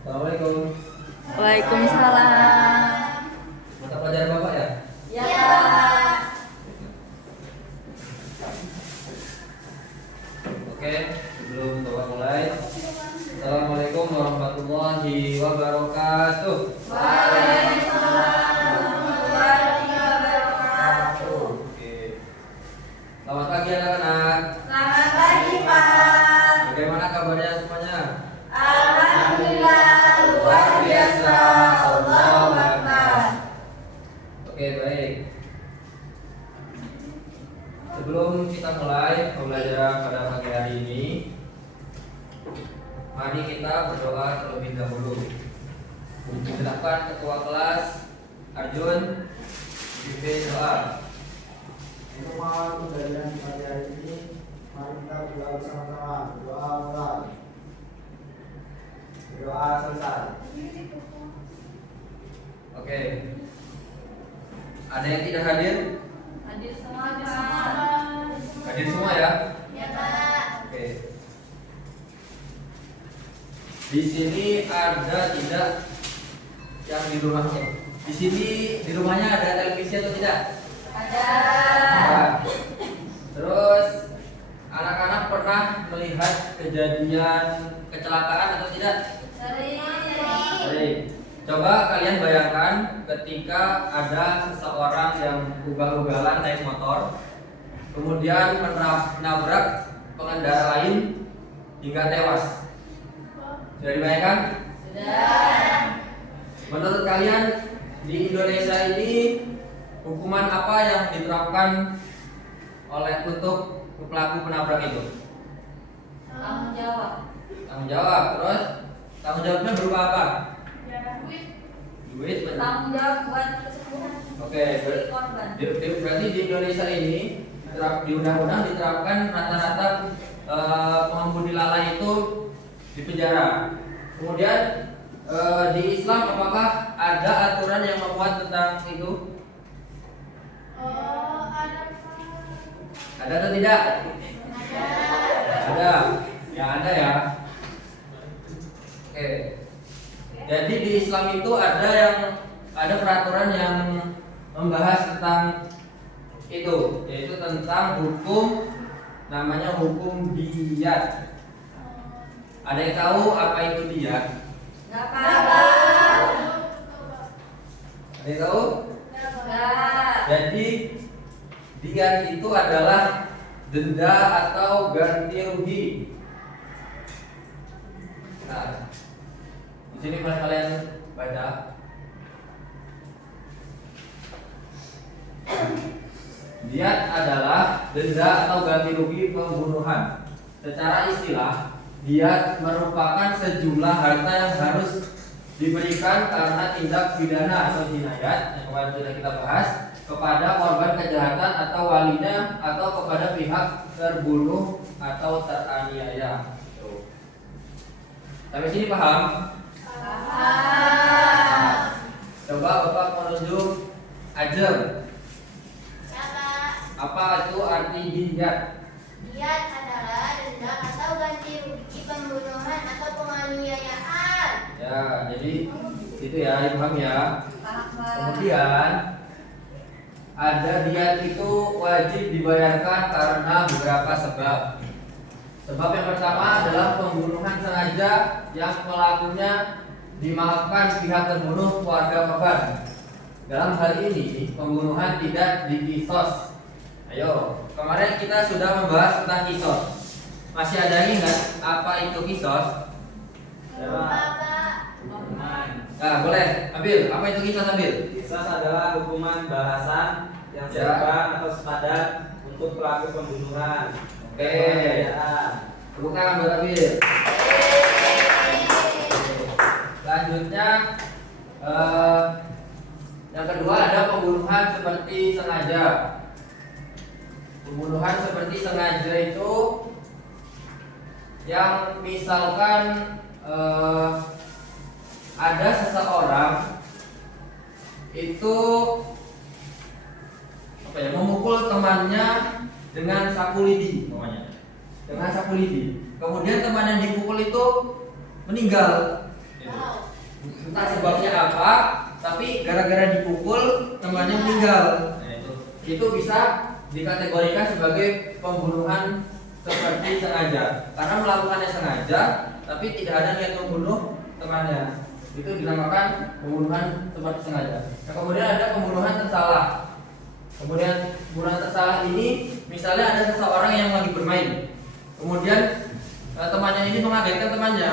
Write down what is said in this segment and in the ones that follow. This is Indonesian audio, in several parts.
Assalamualaikum. Waalaikumsalam. Mata pelajaran Bapak ya? Ya, Pak. Oke, sebelum Bapak mulai, Assalamualaikum warahmatullahi wabarakatuh. Waalaikumsalam warahmatullahi wabarakatuh. Oke. Selamat pagi anak-anak. Selamat pagi, Pak. Bagaimana kabarnya semuanya? Alhamdulillah, luar biasa. Allahu Akbar. Oke, baik. Sebelum kita mulai pembelajaran pada pagi hari ini, mari kita berdoa terlebih dahulu. Silakan Ketua Kelas Arjun pimpin doa. Untuk mengawal pembelajaran pagi hari ini, mari kita berdoa bersama-sama. Doa mulai. Doa selesai. Oke. Ada yang tidak hadir? Hadir semua, Pak. Hadir semua ya? Ya, Pak. Oke. Di sini ada tidak yang di rumahnya? Di sini di rumahnya ada televisi atau tidak? Ada. Ada. Terus anak-anak pernah melihat kejadian kecelakaan atau tidak? Sering. Sering. Coba kalian bayangkan ketika ada seseorang yang ugal-ugalan naik motor, kemudian menabrak pengendara lain hingga tewas. Sudah dibayangkan? Sudah. Menurut kalian di Indonesia ini hukuman apa yang diterapkan oleh untuk pelaku penabrak itu? Tanggung jawab. Tanggung jawab. Terus tanggung jawabnya berupa apa? Duit. Betul. Tanggung jawab buat kesembuhan Oke, si korban. berarti di Indonesia ini di undang-undang diterapkan rata-rata pengemudi lalai itu di penjara. Kemudian di Islam apakah ada aturan yang memuat tentang itu? Ada atau tidak? Ada. Ya ada ya. Oke. Jadi di Islam itu ada peraturan yang membahas tentang itu, yaitu tentang hukum, namanya hukum diyat. Ada yang tahu apa itu diyat? Nggak apa-apa. Ada yang tahu? Nggak. Jadi diyat itu adalah denda atau ganti rugi. Nah, di sini boleh kalian baca. Diyat adalah denda atau ganti rugi pembunuhan. Secara istilah, diyat merupakan sejumlah harta yang harus diberikan karena tindak pidana atau jinayat yang kemarin sudah kita bahas kepada korban kejahatan atau walinya atau kepada pihak terbunuh atau teraniaya. Tuh. Sampai sini paham? Paham. Coba Bapak menunjuk ajar. Apa itu arti diyat? Diyat adalah denda atau ganti rugi pembunuhan atau penganiayaan. Ya, jadi itu ya, paham ya. Paham, Pak. Kemudian ada diyat itu wajib dibayarkan karena beberapa sebab. Sebab yang pertama adalah pembunuhan sengaja yang pelakunya dimaafkan pihak terbunuh keluarga korban. Dalam hal ini pembunuhan tidak dikisos. Ayo, kemarin kita sudah membahas tentang kisos. Masih ada yang ingat apa itu kisos? Bapak, Nah, boleh ambil. Apa itu kisos ambil? Kisas adalah hukuman balasan yang Ya. serupa atau sepadan untuk pelaku pembunuhan. Oke. Penganiayaan. Tepuk tangan buat ambil. Selanjutnya yang kedua ada pembunuhan seperti sengaja. Pembunuhan seperti sengaja itu yang misalkan ada seseorang itu memukul temannya dengan sapu lidi, namanya. Dengan sapu lidi. Kemudian teman yang dipukul itu meninggal. gara-gara dipukul temannya meninggal. Nah, itu bisa dikategorikan sebagai pembunuhan seperti sengaja karena melakukannya sengaja tapi tidak ada niat membunuh temannya. Itu dinamakan pembunuhan seperti sengaja. Nah, kemudian ada pembunuhan tersalah. Kemudian pembunuhan tersalah ini misalnya ada seseorang yang lagi bermain, kemudian temannya ini mengagetkan temannya,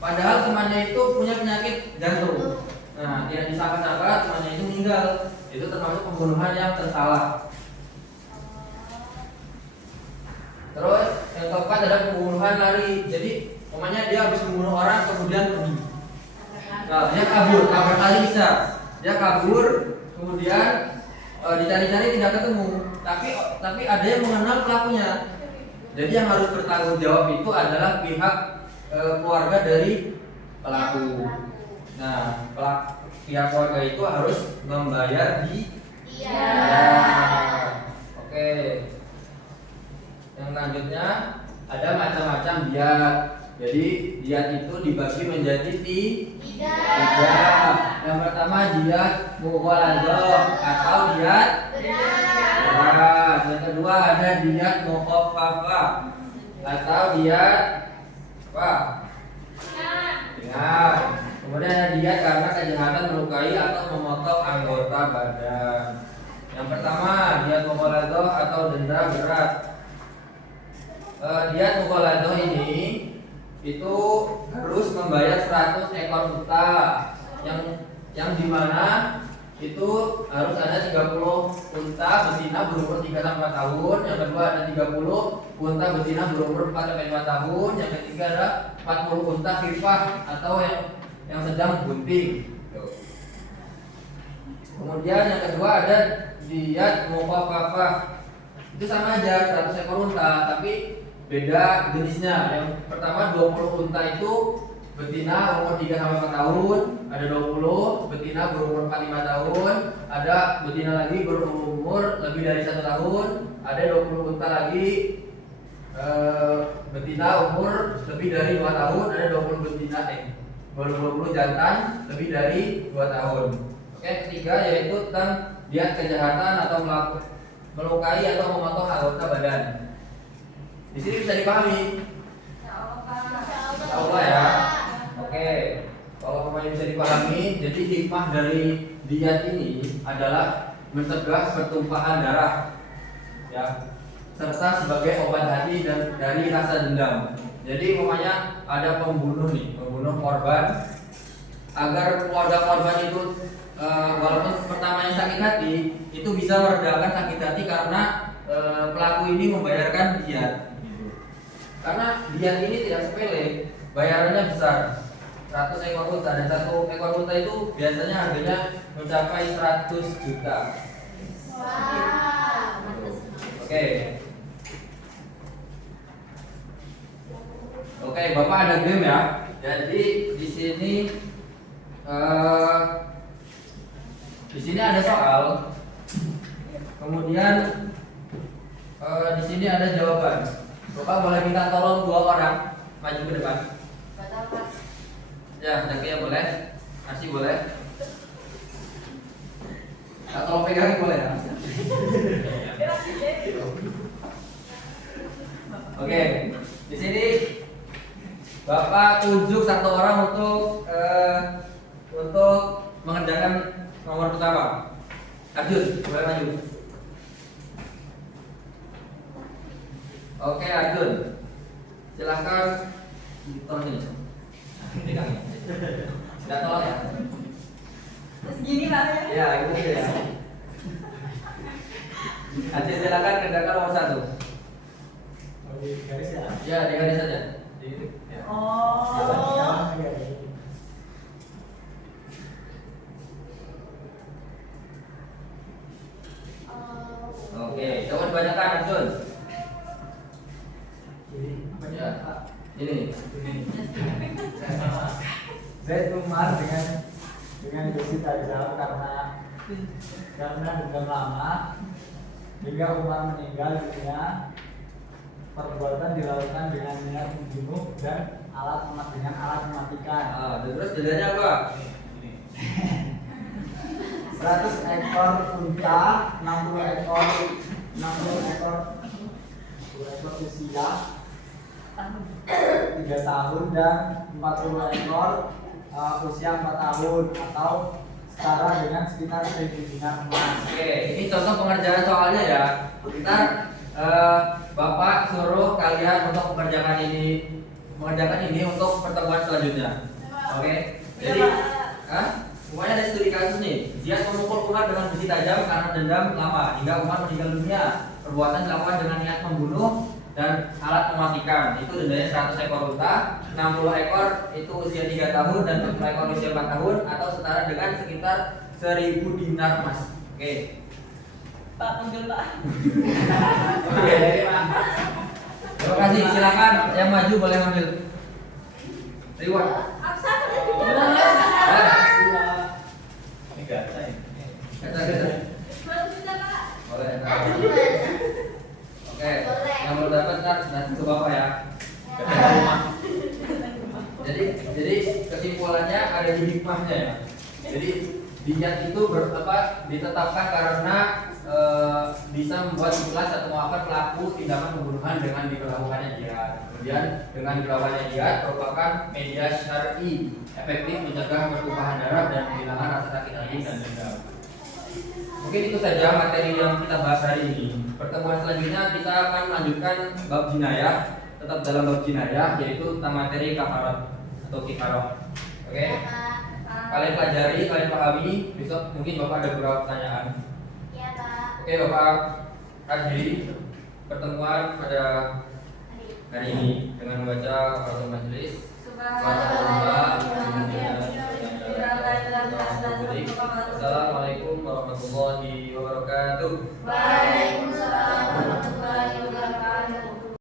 padahal temannya itu punya penyakit jantung. Nah, tidak disangka-sangka temannya itu meninggal. Itu termasuk pembunuhan yang tersalah. Terus yang keempat ada pembunuhan lari. Jadi umpamanya dia habis membunuh orang kemudian pergi. Nah, dia kabur kali bisa. Dia kabur kemudian dicari-cari tidak ketemu. Tapi ada yang mengenal pelakunya. Jadi yang harus bertanggung jawab itu adalah pihak keluarga dari pelaku. Nah, pihak keluarga itu harus membayar di Iya. Oke. Yang selanjutnya ada macam-macam diat. Jadi diat itu dibagi menjadi tiga. Yang pertama diat mughaladah atau diat berat. Yang kedua ada diat mukhaffafah atau diat apa? Ringan. Kemudian ada diat karena kejahatan melukai atau memotong anggota badan. Yang pertama diat mughaladah atau denda berat. Diat mughaladah ini itu harus membayar 100 ekor unta yang dimana itu harus ada 30 unta betina berumur 3 sampai 4 tahun. Yang kedua ada 30 unta betina berumur 4 sampai 5 tahun. Yang ketiga ada 40 unta khifah atau yang sedang bunting. Kemudian yang kedua ada diat mukhaffafah. Itu sama aja 100 ekor unta tapi beda jenisnya. Yang pertama 20 unta itu betina umur 3 sampai 4 tahun, ada 20 betina berumur 4 5 tahun, ada betina lagi berumur lebih dari 1 tahun, ada 20 unta lagi betina umur lebih dari 2 tahun, ada 20 betina 20 jantan lebih dari 2 tahun. Oke, ketiga yaitu tentang diat kejahatan atau melukai atau memotong anggota badan. Di sini bisa dipahami? Insya Allah ya. Oke, kalau pemain bisa dipahami, jadi hikmah dari diat ini adalah mencegah pertumpahan darah, ya, serta sebagai obat hati dan dari rasa dendam. Jadi pokoknya ada pembunuh korban, agar keluarga korban itu walaupun pertamanya sakit hati, itu bisa meredakan sakit hati karena pelaku ini membayarkan diat. Karena diat ini tidak sepele, bayarannya besar, 100 ekor unta, dan 1 ekor unta itu biasanya harganya mencapai 100 juta. Wow. Oke, Bapak ada game ya. Jadi di sini ada soal, kemudian di sini ada jawaban. Bapak boleh minta tolong 2 orang maju ke depan. Ya, Zakia boleh, Nasi boleh. Tolong pegangin boleh ya. Oke, di sini Bapak tunjuk 1 orang untuk mengerjakan nomor pertama. Arjun, boleh maju. Oke, Arjun, silahkan tolong ini. Pegangin. Sudah tolong ya. Terus gini Pak ya? Ya, itu ya. Arjun, silakan kerjakan nomor 1. Oh, di garis ya? Ya, di garis saja. Ya. Oh. Oke, coba dibacakan Arjun. Ya, ini. Zaid Umar dengan Jessica Rizal karena dendam lama hingga Umar meninggal dunia. Perbuatan dilakukan dengan niat membunuh dan dengan alat mematikan. Terus jadinya apa? 100 ekor unta, 60 ekor usia 3 tahun dan 40 ekor usia 4 tahun atau setara dengan sekitar 1.000 dinar emas. Oke, ini contoh pengerjaan soalnya ya. Kita Bapak suruh kalian untuk mengerjakan ini untuk pertemuan selanjutnya. Oke. Jadi, semuanya ada studi kasus nih. Ziad memukul Umar dengan besi tajam karena dendam lama hingga Umar meninggal dunia. Perbuatan dilakukan dengan niat membunuh dan alat mematikan. Itu dendanya 100 ekor unta, 60 ekor itu usia 3 tahun dan 40 ekor usia 4 tahun atau setara dengan sekitar 1.000 dinar emas. Oke. Pak, panggil Pak. Oke. Terima kasih. Silakan yang maju boleh ambil. Reward. Aksa Ini gacha ya. Kata-kata. Boleh. Oke. Yang mau dapat nanti ke Bapak ya. Jadi kesimpulannya ada di hikmahnya ya. Jadi diat itu ditetapkan karena bisa membuat jelas atau memaafkan pelaku tindakan pembunuhan dengan diberlakukannya jihad. Kemudian dengan dilakukannya jihad merupakan media syar'i efektif mencegah pertumpahan darah dan menghilangkan rasa sakit hati dan dendam. Mungkin itu saja materi yang kita bahas hari ini. Pertemuan selanjutnya kita akan melanjutkan bab jinayah, tetap dalam bab jinayah yaitu tentang materi kafarat atau kifaroh. Oke? Kalian pelajari, kalian pahami. Besok mungkin Bapak ada beberapa pertanyaan. Ya, Pak. Oke, Bapak hadiri pertemuan pada hari ini dengan membaca kafaratul majelis. Assalamualaikum warahmatullahi wabarakatuh. Waalaikumsalam.